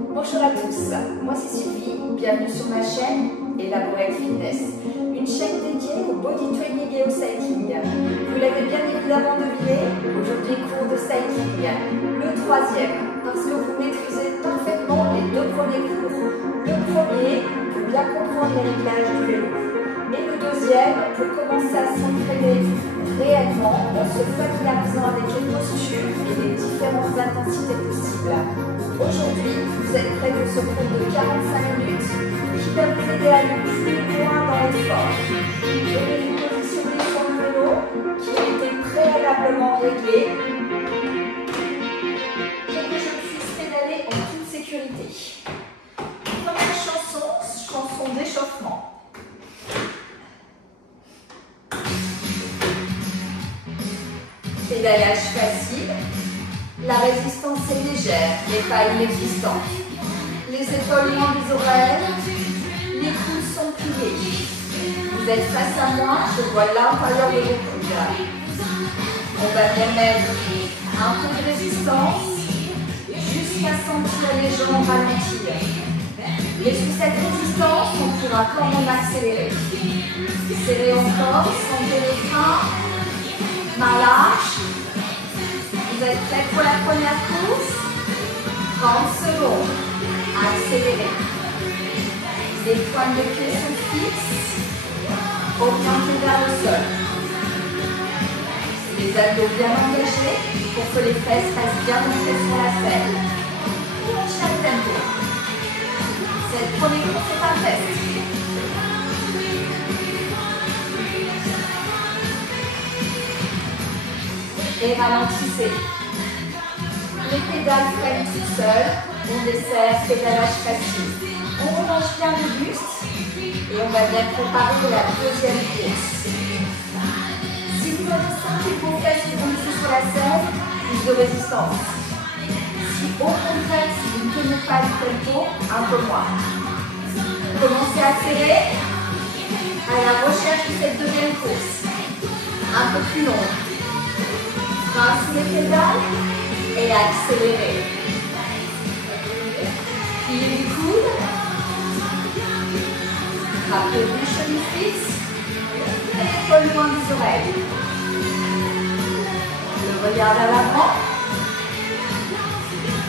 Bonjour à tous, moi c'est Sylvie, bienvenue sur ma chaîne Elaborate Fitness, une chaîne dédiée au body training et au cycling. Vous l'avez bien évidemment deviné, aujourd'hui cours de cycling, le troisième, parce que vous maîtrisez parfaitement les deux premiers cours. Le premier, pour bien comprendre les réglages du vélo, et le deuxième, pour commencer à s'entraîner réellement en se familiarisant avec les postures et les différentes intensités possibles. Aujourd'hui, vous êtes prêts pour ce cours de 45 minutes qui va vous aider à aller plus loin dans l'effort. Je vais vous positionner sur le vélo qui a été préalablement réglé pour que je puisse pédaler en toute sécurité. Première chanson d'échauffement. Pédalage facile. La résistance est légère, mais pas inexistante. Les épaules loin des oreilles, les coudes sont pliés. Vous êtes face à moi, je vois l'intérieur de vos coudes. On va bien mettre un peu de résistance jusqu'à sentir les jambes ralentir. Et sous cette résistance, on pourra quand même accélérer. Serrez encore, sentez le frein, main lâche. Vous êtes prêts pour la première course? 30 secondes. Accélérez. Les pointes de pied sont fixes. Orientez vers le sol. Les abdos bien engagés pour que les fesses restent bien montées sur la selle. Et en chaque tempo. Cette première course est un test. Et ralentissez. Les pédales freinent toutes seules. On dessert, pédalage facile. On relâche bien le buste et on va bien préparer la deuxième course. Si vous avez senti que vos fesses sont sur la selle, plus de résistance. Si au contraire, si vous ne tenez pas le tempo, un peu moins. Commencez à serrer à la recherche de cette deuxième course. Un peu plus longue. Rincez les pédales et accélérez. Pliez les coudes. Rappelez-vous cheville fixe et épaules loin des oreilles. Le regard à l'avant.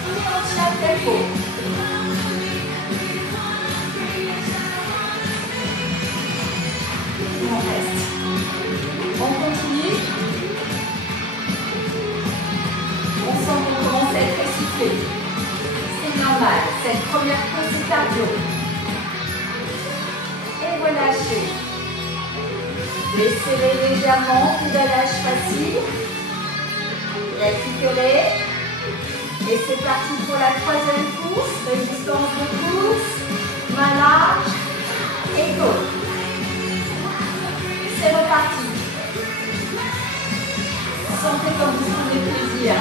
Et on tient le tempo. Et on reste. On continue. On sent qu'on commence à être essoufflé. C'est normal, cette première pause est cardio. Et relâchez. Desserrez légèrement, pédalage facile. Récupérez. Et c'est parti pour la troisième course. Résistance de course. Main large. Et go. C'est reparti. Sentez comme vous prenez plaisir.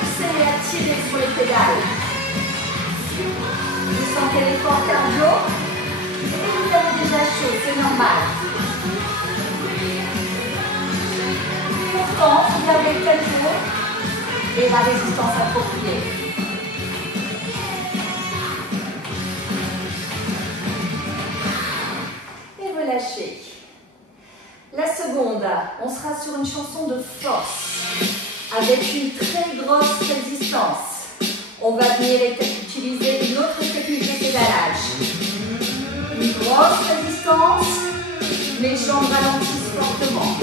Poussez et attirez sur les pédales. Vous sentez l'effort cardio et vous avez déjà chaud, c'est normal. Pourtant, vous avez le tempo et la résistance appropriée. Et relâchez. La seconde, on sera sur une chanson de force, avec une très grosse résistance. On va venir utiliser une autre technique de pédalage. Une grosse résistance, les jambes ralentissent fortement.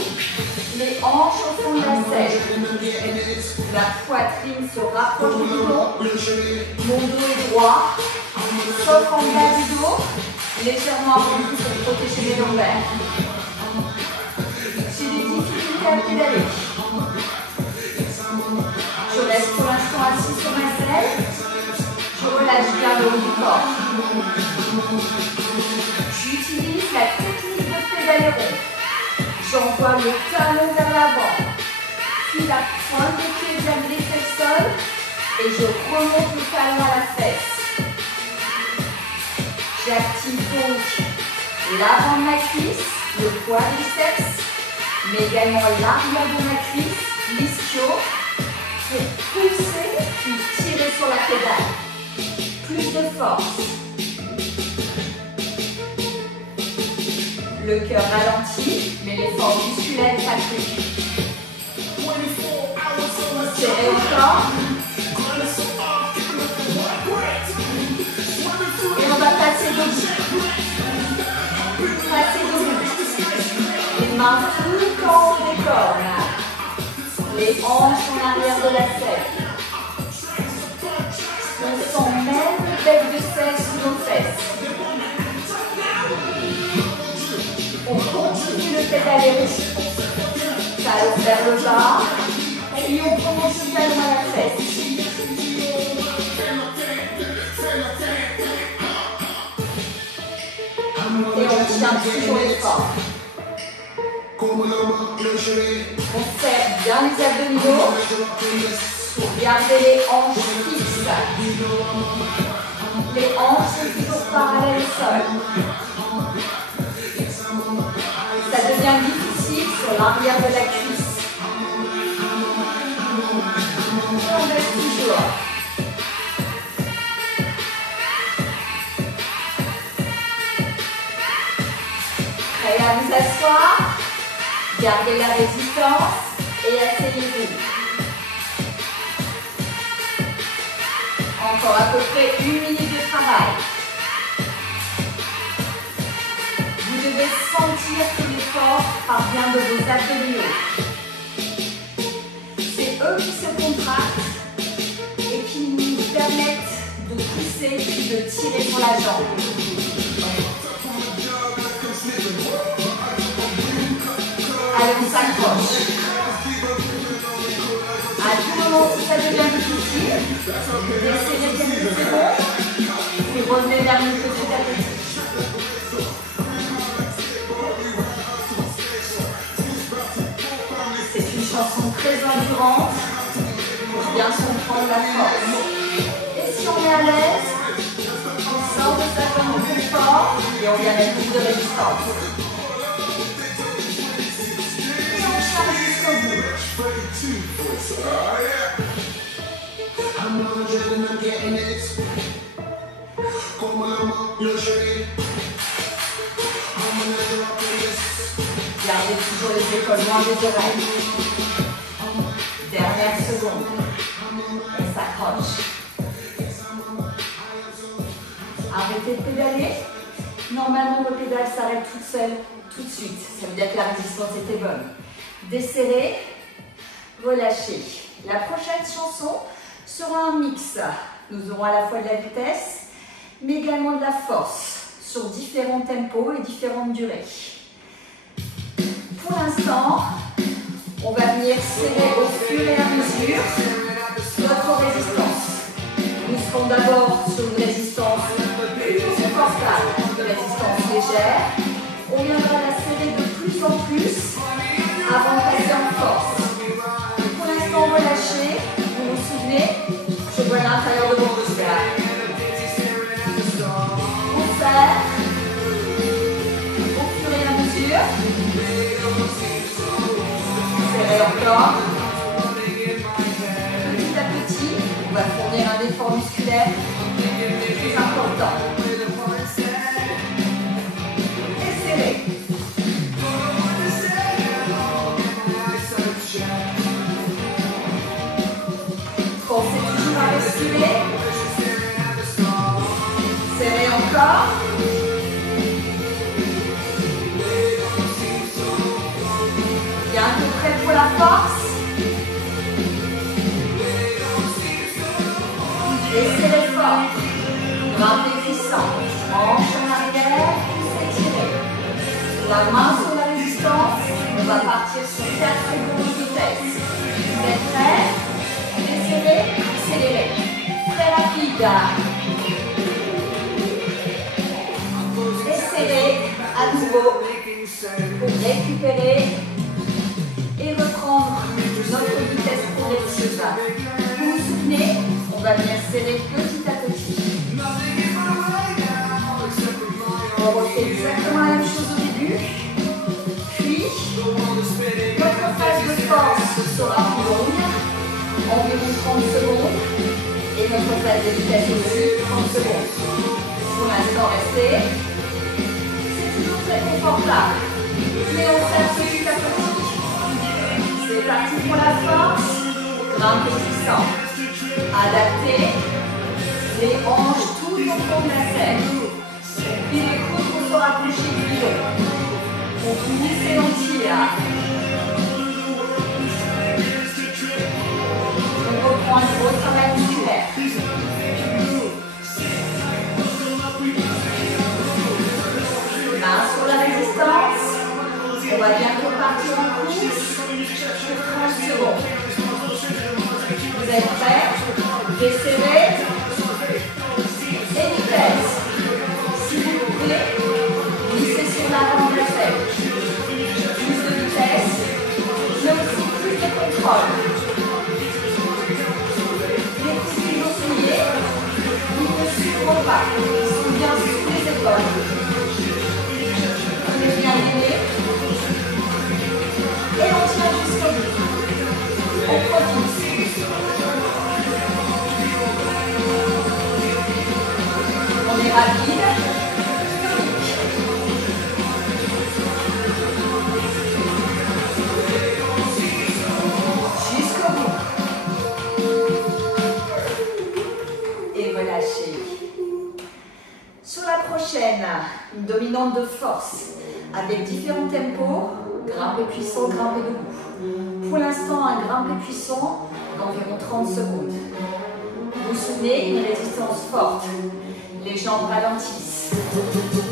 Les hanches au fond de la selle. La poitrine se rapproche du dos. Mon dos est droit, sauf en bas du dos, légèrement arrondi pour protéger les lombaires. À pédaler. Je reste pour l'instant assis sur ma selle. Je relâche bien le haut du corps. J'utilise la technique de pédaler. J'envoie le talon vers l'avant. Puis la pointe des pieds vient blesser le sol. Et je remonte le talon à la fesse. J'active donc l'avant de ma cuisse, le quadriceps, mais également l'arrière de ma cuisse, l'ischio, pour pousser puis tirer sur la pédale. Le cœur ralentit, mais l'effort musculaire est accru. Serrez encore. Et on va passer debout. Passer debout. Les mains tout en haut des cornes. Les hanches en arrière de la selle. On sent même le bec de selle sous nos fesses. On continue le pédaler. Talon vers le bas. Et on commence le talon à la fesse. Et on tient toujours l'effort. On serre bien les abdominaux pour garder les hanches fixes. Les hanches sont toujours parallèles au sol. Ça devient difficile sur l'arrière de la cuisse. Et on baisse toujours. Prêt à vous asseoir. Gardez la résistance et asseyez-vous. Encore à peu près 1 minute de travail. Vous devez sentir que l'effort parvient de vos abdominaux. C'est eux qui se contractent et qui nous permettent de pousser puis de tirer sur la jambe. Allez, on s'accroche. À tout moment, si ça devient difficile, laissez les quelques secondes et revenez vers nous petit à petit. C'est une chanson très endurante pour bien comprendre la force. Et si on est à l'aise, on sort de sa zone de confort et on vient mettre plus de résistance. Gardez toujours les épaules loin des oreilles. Dernière seconde. On s'accroche. Arrêtez de pédaler. Normalement, vos pédales s'arrêtent toutes seules tout de suite. Ça veut dire que la résistance était bonne. Desserrez, relâchez. La prochaine chanson sera un mix. Nous aurons à la fois de la vitesse, mais également de la force, sur différents tempos et différentes durées. Pour l'instant, on va venir serrer au fur et à mesure notre résistance. Nous serons d'abord sur une résistance plus confortable, une résistance légère. On viendra la serrer de plus en plus avant de passer en force. Pour l'instant, relâchez. Vous vous souvenez? Je vois l'intérieur de mon visage. On serre au fur et à mesure. Serrez encore. Petit à petit, on va fournir un effort musculaire plus important. Et serrez. Pensez toujours à respirer. Serrez encore. Bientôt prêt pour la force. Laissez l'effort. Bras dévissant. Hanche en arrière. S'étirer. La main sur la résistance. On va partir sur 4 secondes de vitesse. Vous êtes prêts? Desserrez, accélérez. Très rapide. Desserrez à nouveau pour récupérer et reprendre notre vitesse progressive. Vous vous souvenez? On va venir serrer petit à petit. On refait exactement la même chose au début. Puis, notre phase de force sera plus longue, environ 30 secondes. Et notre phase de vitesse aussi, 30 secondes. Pour l'instant, restez. C'est toujours très très confortable. Mais on fait petit à petit. C'est parti pour la force. Grimpe puissant. Adapté. Les hanches tout au fond de la selle. Puis les coudes pour se rapprocher du dos. On glisse et on tire. On reprend un gros travail musculaire. Main sur la résistance. On va bientôt partir en course pour 30 secondes. Vous êtes prêts? Desserrez. Et vitesse. Si vous pouvez, glissez sur l'avant de la selle. Plus de vitesse, mais aussi plus de contrôle. Les coudes sont pliés, ils ne s'ouvrent pas, ils sont bien sous les épaules. On est bien lié. Et on tient jusqu'au bout. On profite. On est rapide. Jusqu'au bout. Et relâchez. Sur la prochaine, une dominante de force avec différents tempos. Grimpe et puissant, grimpe et debout. Pour l'instant, un grimpe et puissant d'environ 30 secondes. Vous vous souvenez, une résistance forte. Les jambes ralentissent.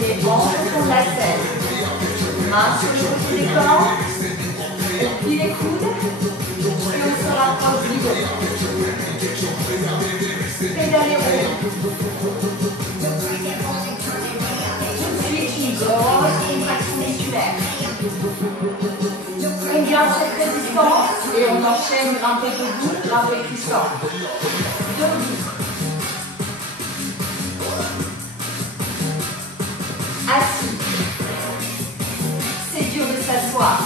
Les hanches font la selle. Main sur le côté des corps. On plie les coudes. Et on se rapproche du dos. Pédalez haut. Tout de suite, une grosse contraction musculaire. On garde cette résistance et on enchaîne grimper debout, grimper puissant. Debout. Assis. C'est dur de s'asseoir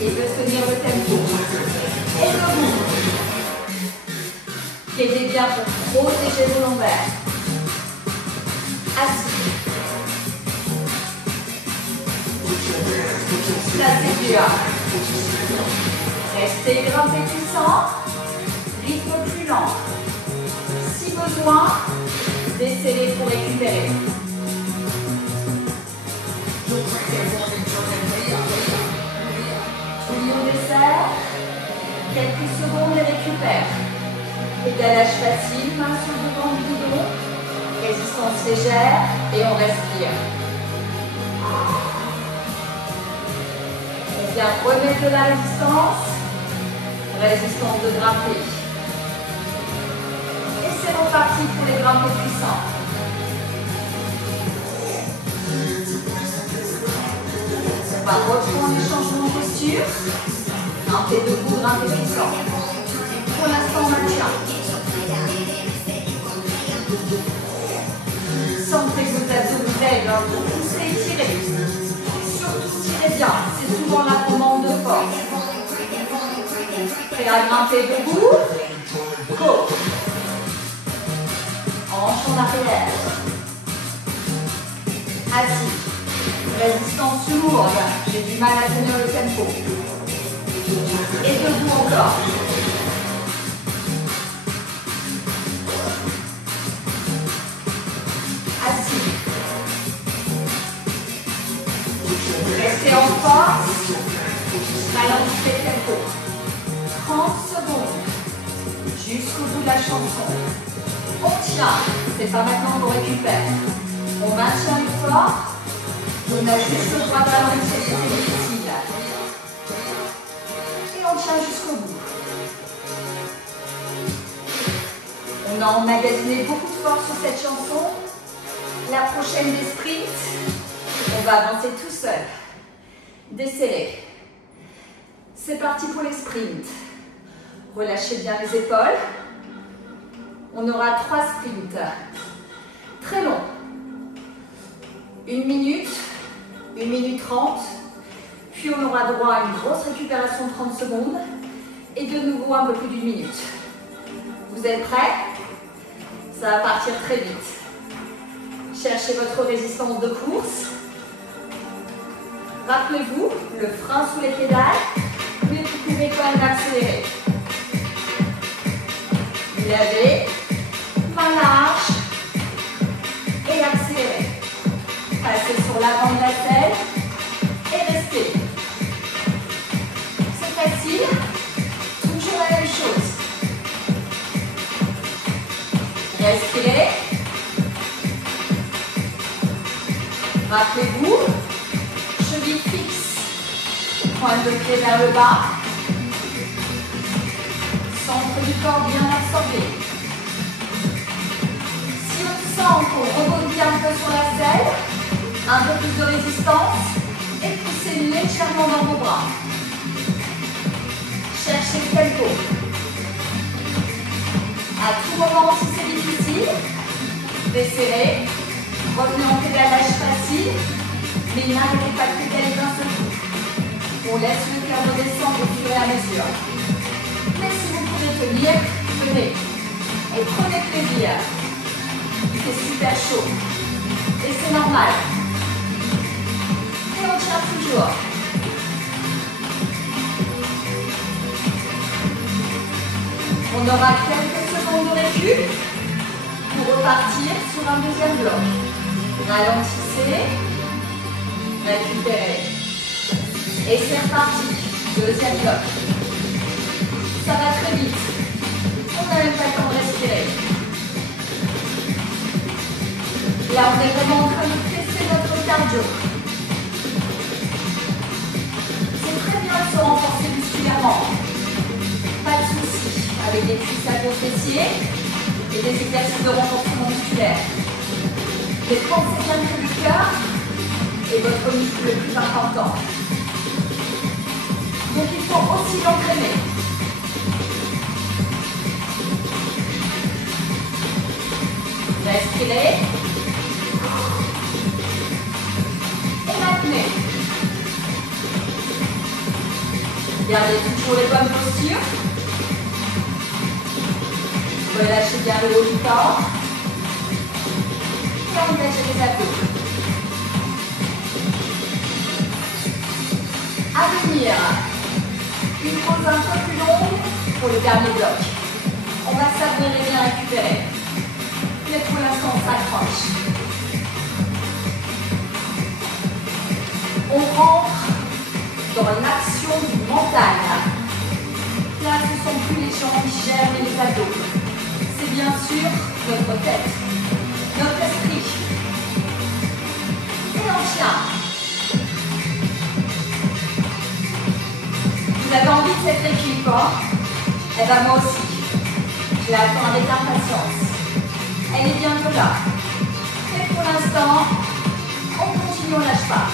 et de tenir le tempo. Et debout. Aidez bien pour protéger vos lombaires. Assis. Ça c'est dur. Restez grimpé puissant. Rythme plus lent. Si besoin, baissez-les pour récupérer. Puis on dessert. Quelques secondes et récupère. Pédalage facile, main sur le devant du dos. Résistance légère et on respire. On vient remettre de la résistance. Résistance de grimper. Et c'est reparti pour les grimpes puissants. On va reprendre les changements de posture. Grimper debout, grimper puissant. Pour l'instant, on maintient. Sentez que vos abdos vous aident pour pousser et tirer. Surtout tirez bien, c'est souvent là qu'on manque de force. Prêt à grimper debout. Go. Hanche en arrière. Assis. Résistance lourde. J'ai du mal à tenir le tempo. Et debout encore. Assis. Restez en force. Ralentissez le tempo. 30 secondes. Jusqu'au bout de la chanson. On tient. C'est pas maintenant qu'on récupère. On maintient l'effort. On a juste le droit de ralentir, c'est difficile. Et on tient jusqu'au bout. On a emmagasiné beaucoup de force sur cette chanson. La prochaine des sprints, on va avancer tout seul. Desserrez. C'est parti pour les sprints. Relâchez bien les épaules. On aura 3 sprints. Très long. 1 minute, 1 minute 30. Puis on aura droit à une grosse récupération de 30 secondes. Et de nouveau un peu plus d'1 minute. Vous êtes prêts? Ça va partir très vite. Cherchez votre résistance de course. Rappelez-vous, le frein sous les pédales, mais vous pouvez quand même accélérer. Levez, main large et accélérez. Passez sur l'avant de la selle et restez. C'est facile, toujours la même chose. Respirez. Rappelez-vous, cheville fixe, pointe de pied vers le bas, centre du corps bien absorbé. Si on sent qu'on rebondit un peu sur la selle, un peu plus de résistance et poussez légèrement dans vos bras. Cherchez le tempo. À tout moment, si c'est difficile, desserrez. Revenez en pédalage facile, mais n'arrêtez pas de pédaler d'un seul coup. On laisse le cœur redescendre au fur et à mesure. Mais si vous pouvez tenir, tenez. Et prenez plaisir. Il fait super chaud. Et c'est normal. Et on tient toujours. On aura quelques secondes de récup pour repartir sur un deuxième bloc. Ralentissez, récupérez. Et c'est reparti. Deuxième bloc. Ça va très vite. On n'a même pas le temps de respirer. Là, on est vraiment en train de tester notre cardio. C'est très bien de se renforcer musculairement. Pas de soucis avec des cuisses à dos fessiers et des exercices de renforcement musculaire. Mais pensez bien que le cœur est votre muscle le plus important. Donc il faut aussi l'entraîner. Respirez. Et maintenez. Gardez toujours les bonnes postures. Relâchez bien le haut du corps. Et engagez les abdos. À venir, une pause un peu plus longue pour le dernier bloc. On va savourer et bien récupérer. Mais pour l'instant, on s'accroche. On rentre dans l'action du mental. Là, ce ne sont plus les jambes qui gèrent les abdos. C'est bien sûr notre tête, notre esprit. Et on tient. Vous avez envie de cette équipe, hein? Eh bien moi aussi. Je l'attends avec impatience. Elle est bientôt là. Et pour l'instant, on continue, on ne lâche pas.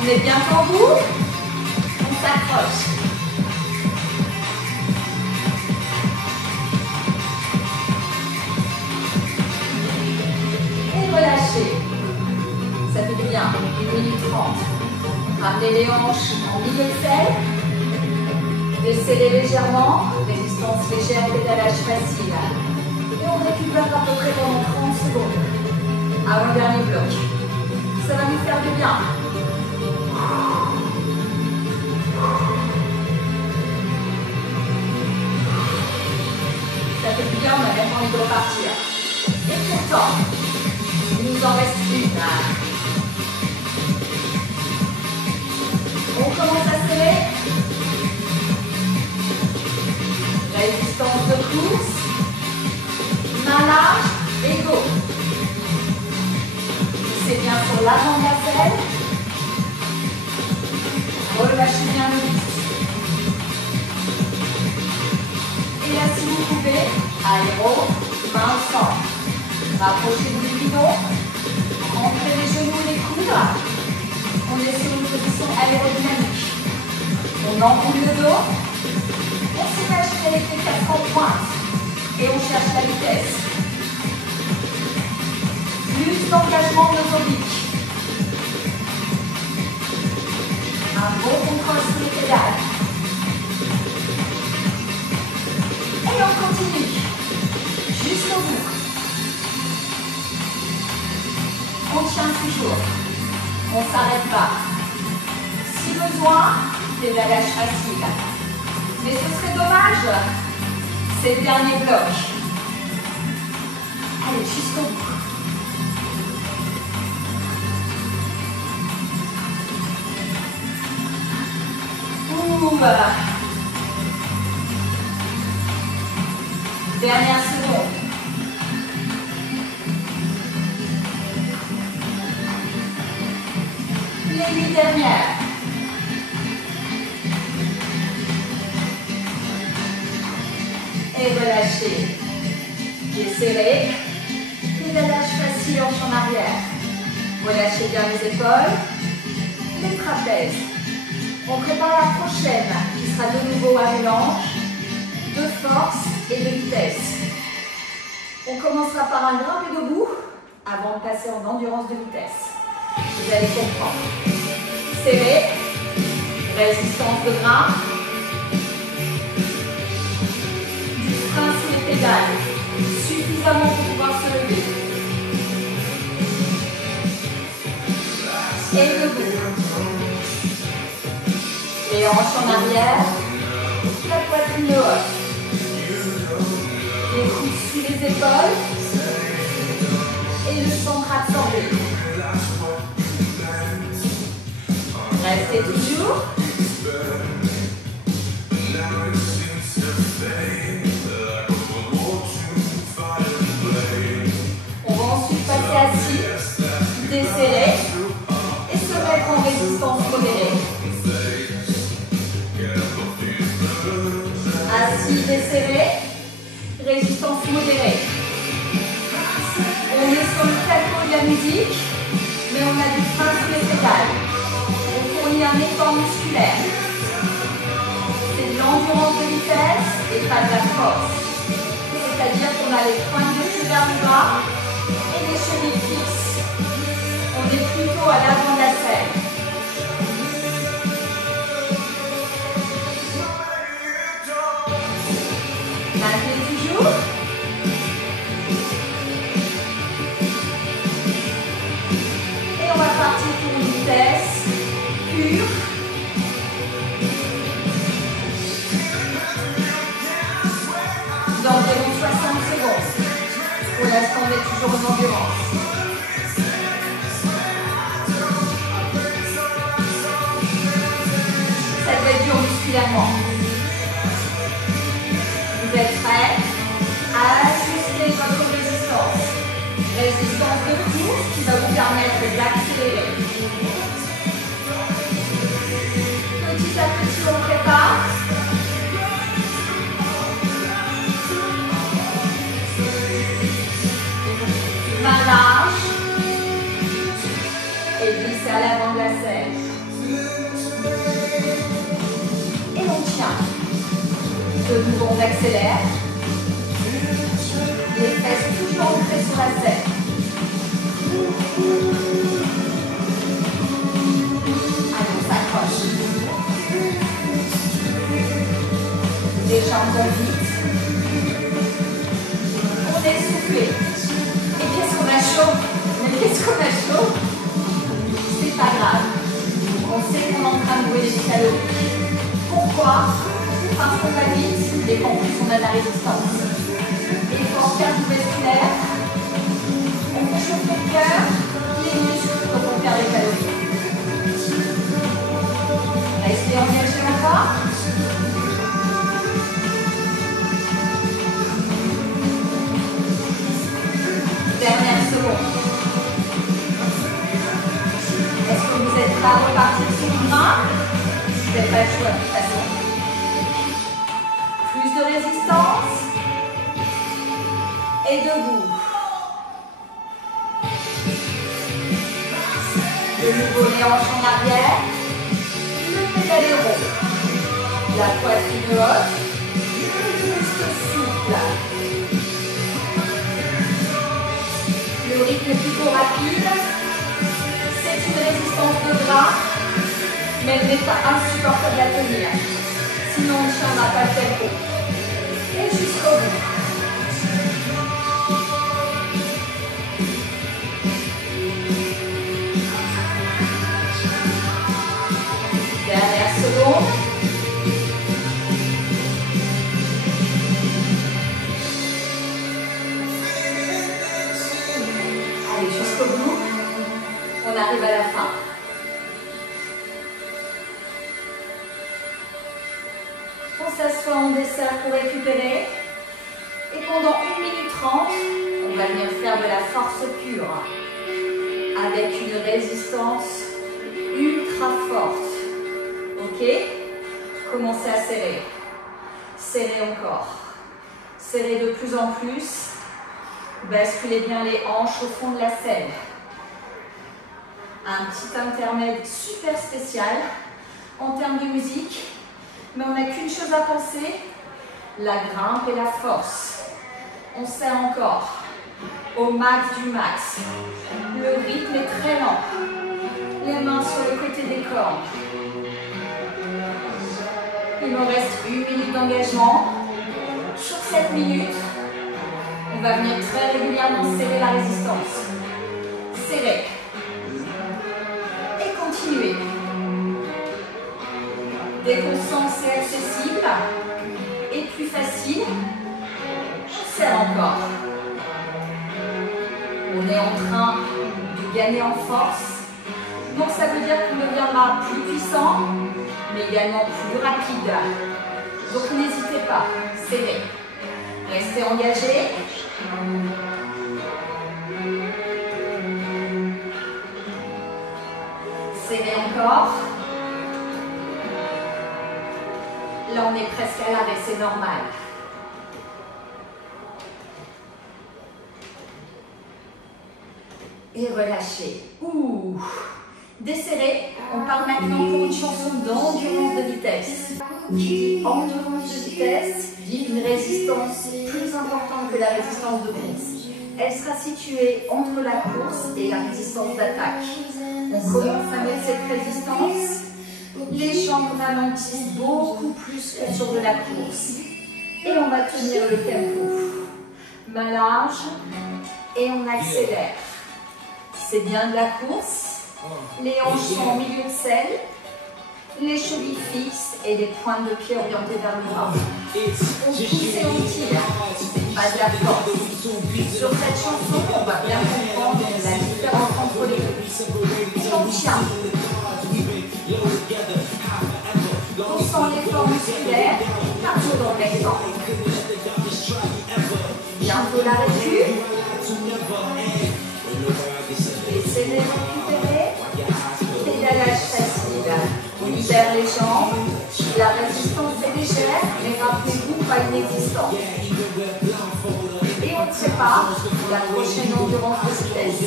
On est bien en bout. On s'accroche. Et relâchez. Ça fait du bien. 1 minute 30. Ramenez les hanches en milieu de selle. Desserrez légèrement. Résistance légère, pédalage facile. Et on récupère à peu près pendant 30 secondes. Avant le dernier bloc. Ça va nous faire du bien. Ça fait du bien, on a même envie de repartir. Et pourtant, il nous en reste une. On commence à serrer. Résistance de course. Main large et go. C'est bien sur l'avant de la selle. Relâchez bien le buste. Et là, si vous pouvez, aéro, main au centre. Rapprochez-vous du bidon. Rentrez les genoux et les coudes. On est sur une position aérodynamique. On enroule le dos. On s'imagine avec les 4 en pointe. Et on cherche la vitesse. Plus d'engagement de nos obliques. Un beau contrôle sur les pédales. Et on continue. Jusqu'au bout. tient toujours. On ne s'arrête pas. Si besoin, pédalage facile. Mais ce serait dommage. C'est le dernier bloc. Allez, jusqu'au bout. Ouh. Dernière seconde. Les 8 dernières. Et relâchez. Pieds serrés. Pédalage facile en en arrière. Relâchez bien les épaules. Les trapèzes. On prépare la prochaine qui sera de nouveau un mélange de force et de vitesse. On commencera par un grimpe debout avant de passer en endurance de vitesse. Vous allez comprendre. Serré, résistance de grimpe, du frein sous les pédales, suffisamment pour pouvoir se lever. Et debout. Les hanches en arrière, la poitrine haute. Les coudes sous les épaules et le centre absorbé. Restez toujours. On va ensuite passer assis, desserrer et se mettre en résistance modérée. Assis, desserré, résistance modérée. On est sur le tempo de la musique, mais on a du frein sous les pédales. On fournit un effort musculaire. C'est de l'endurance de vitesse et pas de la force. C'est-à-dire qu'on a les pointes de pied vers le bas et les chevilles fixes. On est plutôt à l'avant de la selle. Maintenez toujours. Et on va partir pour une vitesse pure. D'environ 60 secondes. Pour l'instant, on est toujours en endurance. Ça doit être dur musculairement. Vous êtes prêts à ajuster votre résistance. Résistance de course qui va vous permettre d'accélérer. Petit à petit, on prépare. Main large. Et glissez à l'avant de la selle. Et on tient. De nouveau, on accélère. Les fesses toujours ancrées sur la selle. Allez, on s'accroche. Les jambes vont vite. On est soufflé. Et qu'est-ce qu'on a chaud? Mais qu'est-ce qu'on a chaud? C'est pas grave. On sait qu'on est en train de brûler des calories. Pourquoi? Parce qu'on va vite et qu'en plus on a de la résistance. Et il faut en faire du musculaire. On fait chauffer le cœur, les muscles quand on perd les calories. Restez engagé encore. Dernière seconde. Est-ce que vous êtes là à repartir sur le bras? Vous n'avez pas le choix de toute façon. Plus de résistance. Et debout. De nouveau les hanches en arrière. Le pédaléro. La poitrine haute. Le buste souple. Le rythme est plutôt rapide. C'est une résistance de gras, mais elle n'est pas insupportable à tenir. Sinon, on ne tiendra pas le tempo. Et jusqu'au bout. arrive à la fin. On s'assoit, on dessert pour récupérer. Et pendant 1 minute 30, on va venir faire de la force pure. Avec une résistance ultra forte. Ok? Commencez à serrer. Serrez encore. Serrez de plus en plus. Basculez bien les hanches au fond de la selle. Un petit intermède super spécial en termes de musique. Mais on n'a qu'une chose à penser, la grimpe et la force. On serre encore. Au max du max. Le rythme est très lent. Les mains sur le côté des cordes. Il me reste 1 minute d'engagement. Sur cette minute, on va venir très régulièrement serrer la résistance. Serrer. Et continuer. Dès qu'on sent que c'est accessible et plus facile, on serre encore. On est en train de gagner en force. Donc ça veut dire qu'on deviendra plus puissant, mais également plus rapide. Donc n'hésitez pas, serrez. Restez engagés. Serrez encore. Là, on est presque à l'arrêt, c'est normal. Et relâchez. Ouh. Desserrez. On part maintenant pour une chanson d'endurance de vitesse. Endurance de vitesse dit une résistance plus importante que la résistance de course. Elle sera située entre la course et la résistance d'attaque. On commence à mettre cette résistance. Les jambes ralentissent beaucoup plus que sur de la course. Et on va tenir le tempo. Main large et on accélère. C'est bien de la course. Les hanches sont en milieu de selle. Les chevilles fixes et les pointes de pied orientées vers le bas. On pousse et on tire. Pas de la force. Sur cette chanson, on va bien comprendre la différence entre les deux. Et on tient. On sent l'effort musculaire, cardio dans le même temps. Bientôt la récup. Laissez-les récupérer. Pédalage facile. On libère les jambes. La résistance est légère, mais rappelez-vous, pas inexistante. Et on prépare la prochaine endurance de vitesse.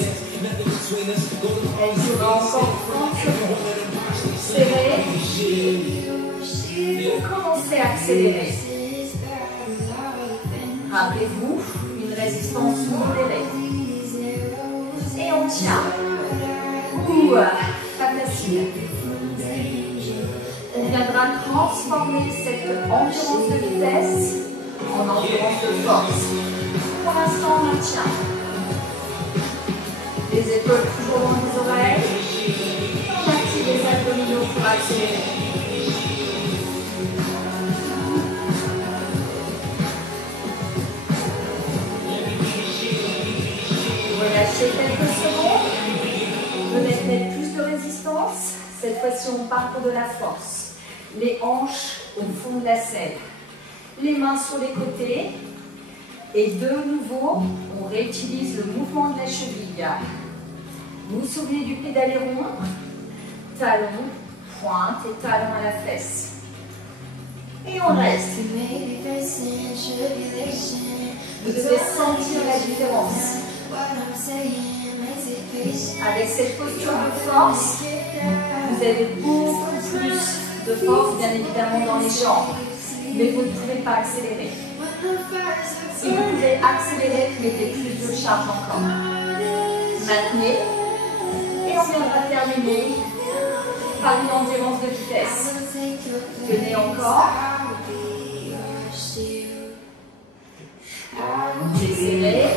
Elle durera encore 30 secondes. Serrez. Vous commencez à accélérer. Rappelez-vous, une résistance modérée. Et on tient. Ouh, pas facile. On viendra transformer cette endurance de vitesse en endurance de force. Pour l'instant, on maintient. Les épaules toujours dans les oreilles. On active les abdominaux pour accélérer. Relâchez quelques secondes. Venez mettre plus de résistance. Cette fois-ci, on part pour de la force. Les hanches au fond de la selle. Les mains sur les côtés. Et de nouveau, on réutilise le mouvement de la cheville. Vous vous souvenez du pédalé rond? Talon, pointe et talon à la fesse. Et on reste. Vous devez sentir la différence. Avec cette posture de force, vous avez beaucoup plus de force, bien évidemment, dans les jambes. Mais vous ne pouvez pas accélérer. Si vous pouvez accélérer, mettez plus de charge encore. Maintenez. Et on viendra terminer par une endurance de vitesse. Tenez encore. Desserrez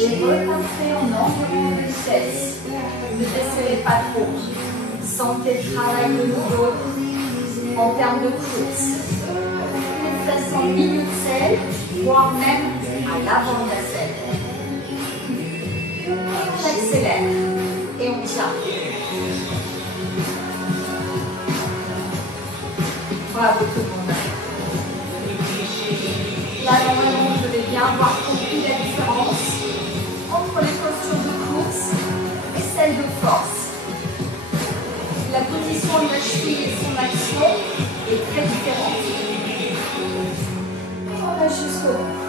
et repassez en endurance de vitesse. Ne desserrez pas trop. Sentez le travail de nouveau en termes de course. Les fesses en milieu de selle, voire même à l'avant de la selle. Et on accélère. Et on tient. soutien. Bravo tout le monde. Là, normalement, vous devez bien avoir compris la différence entre les postures de course et celles de force. La position de la cheville et son action est très différente. On va jusqu'au bout.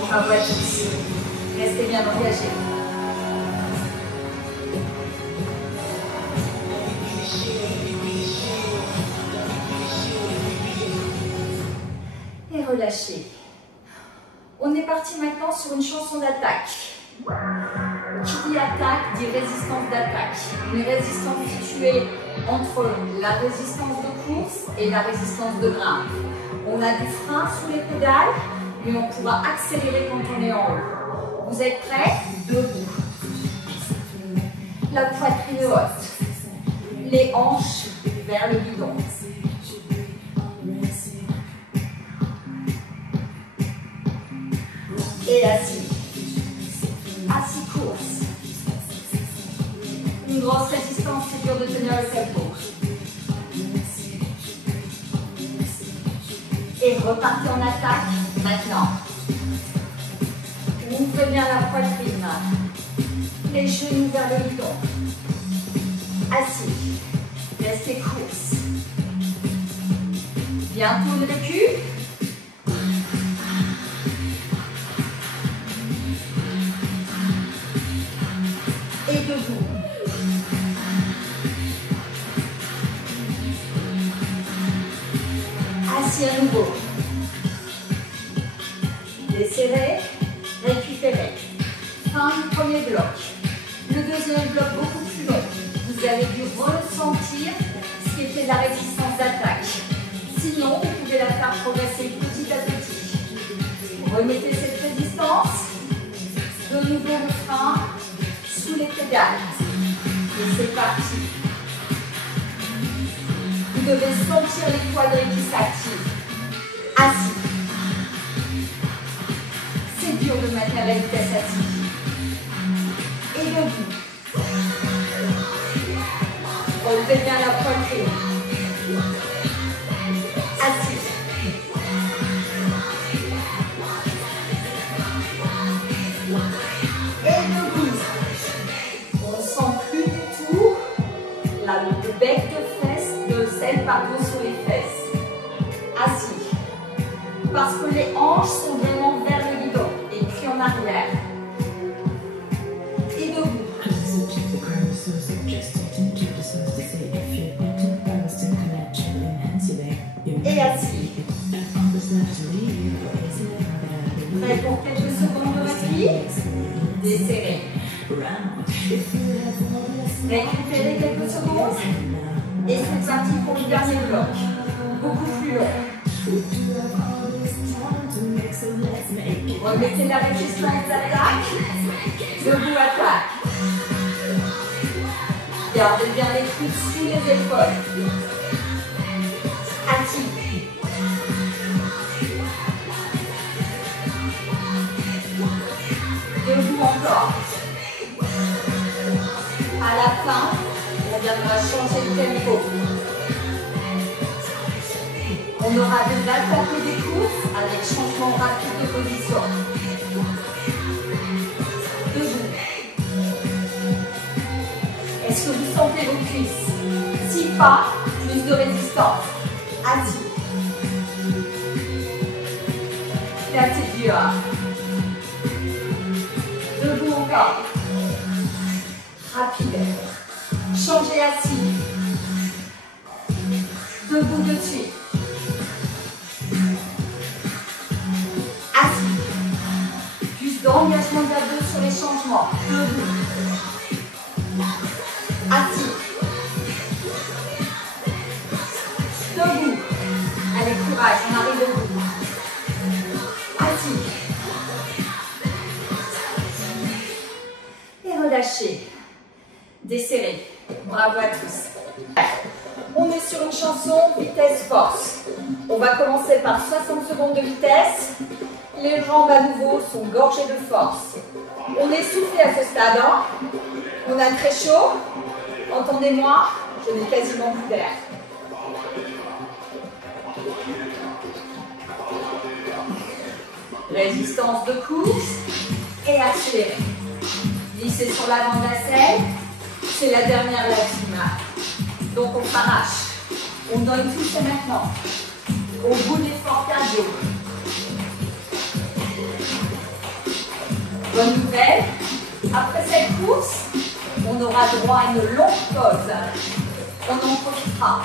Bravo à tous. Restez bien engagés. Et relâchez. On est parti maintenant sur une chanson d'attaque. Qui dit attaque dit résistance d'attaque. Une résistance située entre la résistance de course et la résistance de grimpe. On a du frein sous les pédales, mais on pourra accélérer quand on est en haut. Vous êtes prêts? Debout. La poitrine haute. Les hanches vers le guidon. Et assis. Assis course. Une grosse résistance, c'est dur de tenir le tempo. Et repartez en attaque maintenant. Ouvrez bien la poitrine. Les genoux vers le guidon. Assis. Restez course. Bien tourner le cul. Et debout. Assis à nouveau. Desserrez, récupérez. Fin du premier bloc. Le deuxième bloc beaucoup plus long. Vous avez dû ressentir ce qui était la résistance d'attaque. Sinon, vous pouvez la faire progresser petit à petit. Remettez cette résistance. De nouveau le frein sous les pédales. Et c'est parti. Vous devez sentir les quadris qui s'activent. Assis. C'est dur de maintenir la vitesse assise. Et debout. Relevez bien la poitrine. Assis. Et debout. On ne sent plus du tout le bec de fesse, de selle sur les fesses. Assis. Parce que les hanches sont vraiment vers le guidon et puis en arrière. Et debout. Et assis. Prêt pour quelques secondes de répit. Desserrez. Récupérez quelques secondes. Et c'est parti pour le dernier bloc. Beaucoup plus long. Remettez la résistance d'attaque. Debout attaque. Gardez bien les coudes sous les épaules. Assis. Debout encore. À la fin, on viendra changer de tempo. On aura des attaques et des courses avec changement rapide de position. Debout. Est-ce que vous sentez vos cuisses? Si pas, plus de résistance. Assis. C'est assez dur. Debout encore. Rapide. Changez assis. Debout de suite. Assis. Plus d'engagement d'abdos sur les changements. Debout. Assis. Debout. Allez, courage, on arrive au bout. Assis. Et relâchez. Desserrez. Bravo à tous. On est sur une chanson vitesse-force. On va commencer par 60 secondes de vitesse Les jambes à nouveau sont gorgées de force. On est soufflé à ce stade. Hein. On a très chaud. Entendez-moi, je n'ai quasiment plus d'air. Résistance de course et accéléré. Glissez sur l'avant de la selle. C'est la dernière lave. Donc on s'arrache. On donne tout, c'est maintenant. Au bout de l'effort cardio. Bonne nouvelle, après cette course, on aura droit à une longue pause. On en profitera.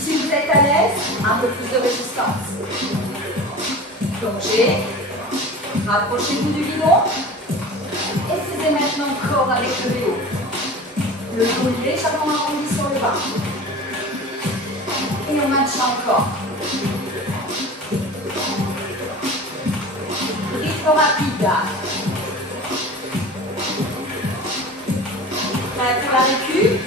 Si vous êtes à l'aise, un peu plus de résistance. Plongez, rapprochez-vous du bidon et faisez maintenant corps avec le vélo. Le dos légèrement arrondi sur le bas. Et on maintient encore. Rythme rapide. Prêt pour la récup.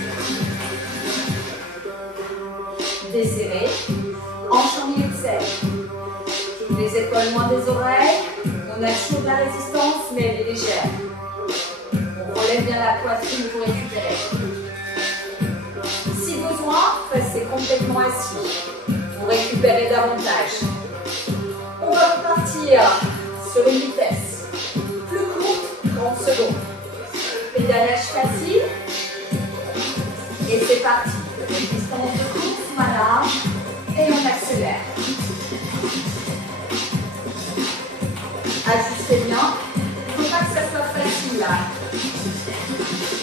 Desserrez. Hanche en milieu de selle. Les épaules loin des oreilles. On a toujours de la résistance, mais elle est légère. On relève bien la poitrine pour récupérer. Si besoin, restez complètement assis. Vous récupérez davantage. On va repartir sur une vitesse plus courte, 30 secondes. Pédalage facile. Et c'est parti. Résistance de course, voilà. Et on accélère. Ajustez bien. Il ne faut pas que ça soit facile là.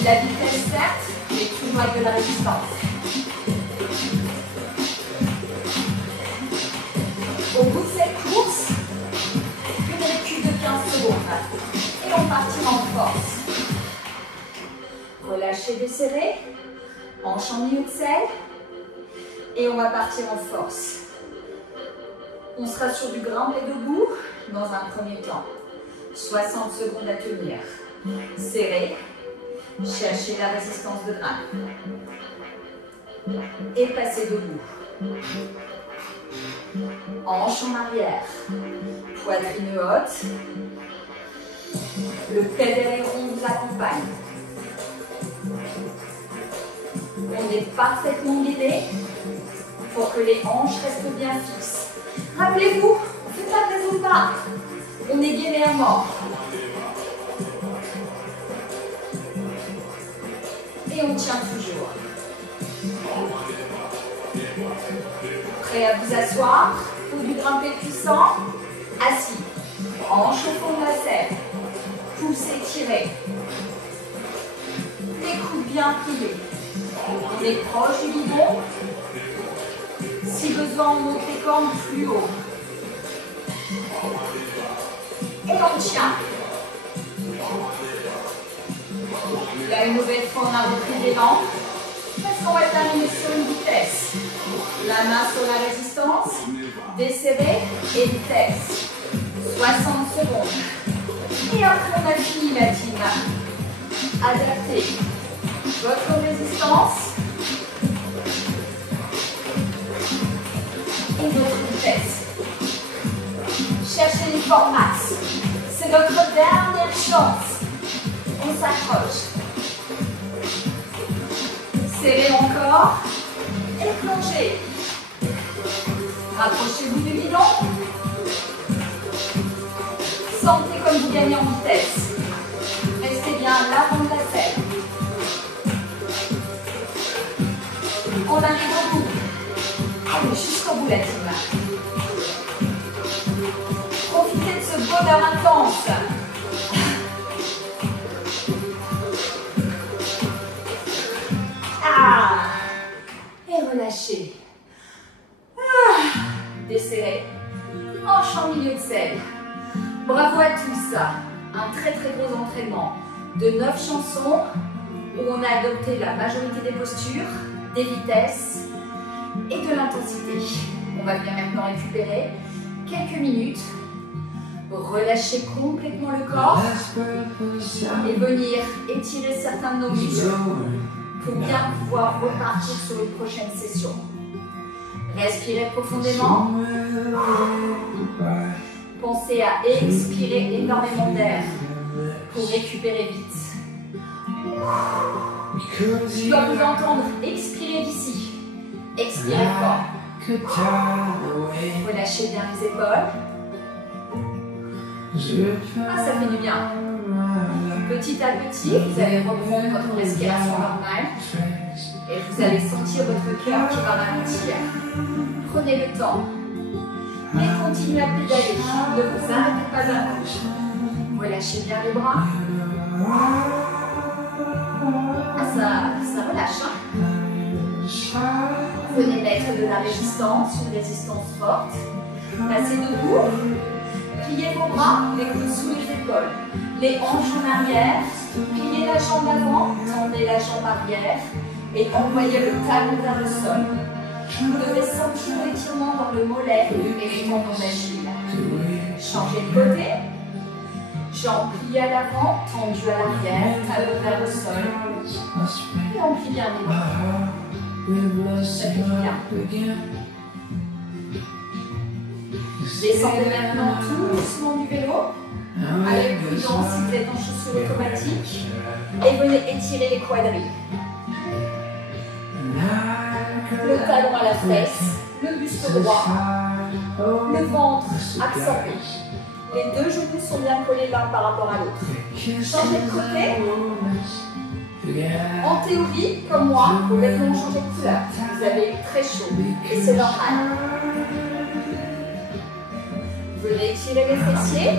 La vitesse certes, mais toujours avec de la résistance. Au bout de cette course, une récup de 15 secondes. Et on partira en force. Relâchez, desserrez. Hanche en milieu de selle. Et on va partir en force. On sera sur du grimpé debout dans un premier temps. 60 secondes à tenir. Serrez. Cherchez la résistance de grimpe. Et passez debout. Hanche en arrière. Poitrine haute. Le pédalier rond vous accompagne. On est parfaitement guidé pour que les hanches restent bien fixes. Rappelez-vous, on ne fait pas de résultat. On est gainé à mort. Et on tient toujours. Prêt à vous asseoir pour du grimpé puissant. Assis. Hanche au fond de la selle. Poussez, tirez. Les coudes bien pliés. On est proche du bidon. Si besoin, on monte les cornes plus haut. Et on tient. Là, une nouvelle fois, on a repris l'élan. Parce qu'on va terminer sur une vitesse. La main sur la résistance. Desserrez et vitesse. 60 secondes. Et après, on a fini la team. Adaptez votre résistance et votre vitesse. Cherchez l'effort max. C'est votre dernière chance. On s'accroche. Serrez encore et plongez. Rapprochez-vous du bidon. Sentez comme vous gagnez en vitesse. Restez bien à l'avant de la selle. On arrive au bout. Allez, jusqu'au bout la team. Profitez de ce bonheur intense. Ah. Et relâchez. Ah. Desserrez. Hanche en milieu de selle. Bravo à tous. Un très très gros entraînement de 9 chansons où on a adopté la majorité des postures, des vitesses et de l'intensité. On va bien maintenant récupérer quelques minutes, relâcher complètement le corps et venir étirer certains de nos muscles pour bien pouvoir repartir sur une prochaine session. Respirez profondément. Pensez à expirer énormément d'air pour récupérer vite. Je dois vous entendre expirer d'ici. Expirez fort. Relâchez bien les épaules. Ah, ça fait du bien. Petit à petit, vous allez reprendre votre respiration normale et vous allez sentir votre cœur qui va ralentir. Prenez le temps et continuez à pédaler. Ne vous arrêtez pas d'un coup. Relâchez bien les bras. Ah, ça relâche, hein? Venez mettre de la résistance, une résistance forte. Passez debout. Pliez vos bras, les coudes sous les épaules. Les hanches en arrière. Pliez la jambe avant, tendez la jambe arrière et envoyez le talon vers le sol. Vous devez sentir l'étirement dans le mollet et les tendons d'Achille. Changez de côté. Jambes pliées à l'avant, tendues à l'arrière, talon vers le sol. Et on plie bien les bras. Ça fait bien. Descendez maintenant tout doucement du vélo. Avec prudence si vous êtes en chaussures automatiques. Et venez étirer les quadrilles. Le talon à la fesse, le buste droit, le ventre accentué. Les deux genoux sont bien collés l'un par rapport à l'autre. Changez de côté. En théorie, comme moi, vos vêtements ont changé de couleur. Vous avez très chaud et c'est normal. Venez étirer les fessiers,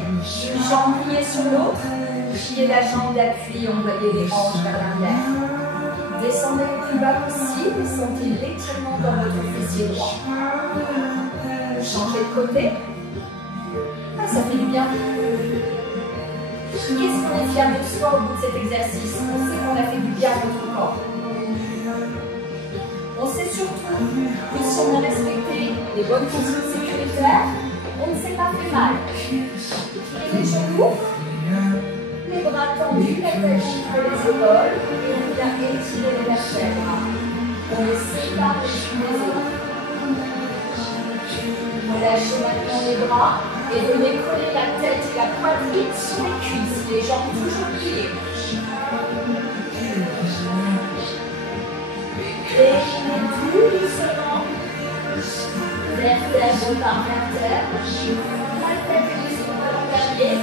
une jambe pliée sur l'autre, pliez la jambe d'appui, envoyez les hanches vers l'arrière. Descendez le plus bas possible et sentez l'étirement dans votre fessier droit. Changez de côté. Ah, ça fait du bien. Qu'est-ce qu'on est fier de soi au bout de cet exercice? On sait qu'on a fait du bien à notre corps. On sait surtout que si on a respecté les bonnes consignes sécuritaires, on ne s'est pas fait mal. Pliez les genoux, les bras tendus, la tête entre les épaules, et on vient étirer les vertèbres. On les sépare les unes des autres. Relâchez maintenant les bras et venez coller la tête et la poitrine sur les cuisses, les jambes toujours pliées. Et tout doucement, vertèbre par vertèbre, la tête et les épaules en dernier.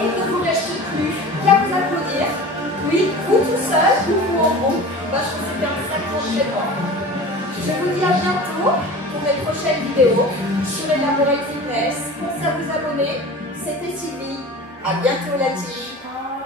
Et il ne vous reste plus qu'à vous applaudir. Oui, vous tout seul ou vous en groupe, parce que c'était un sacré enchaînement. Je vous dis à bientôt pour mes prochaines vidéos sur Elaborate Fitness. Pensez à vous abonner. C'était Sylvie. À bientôt la team.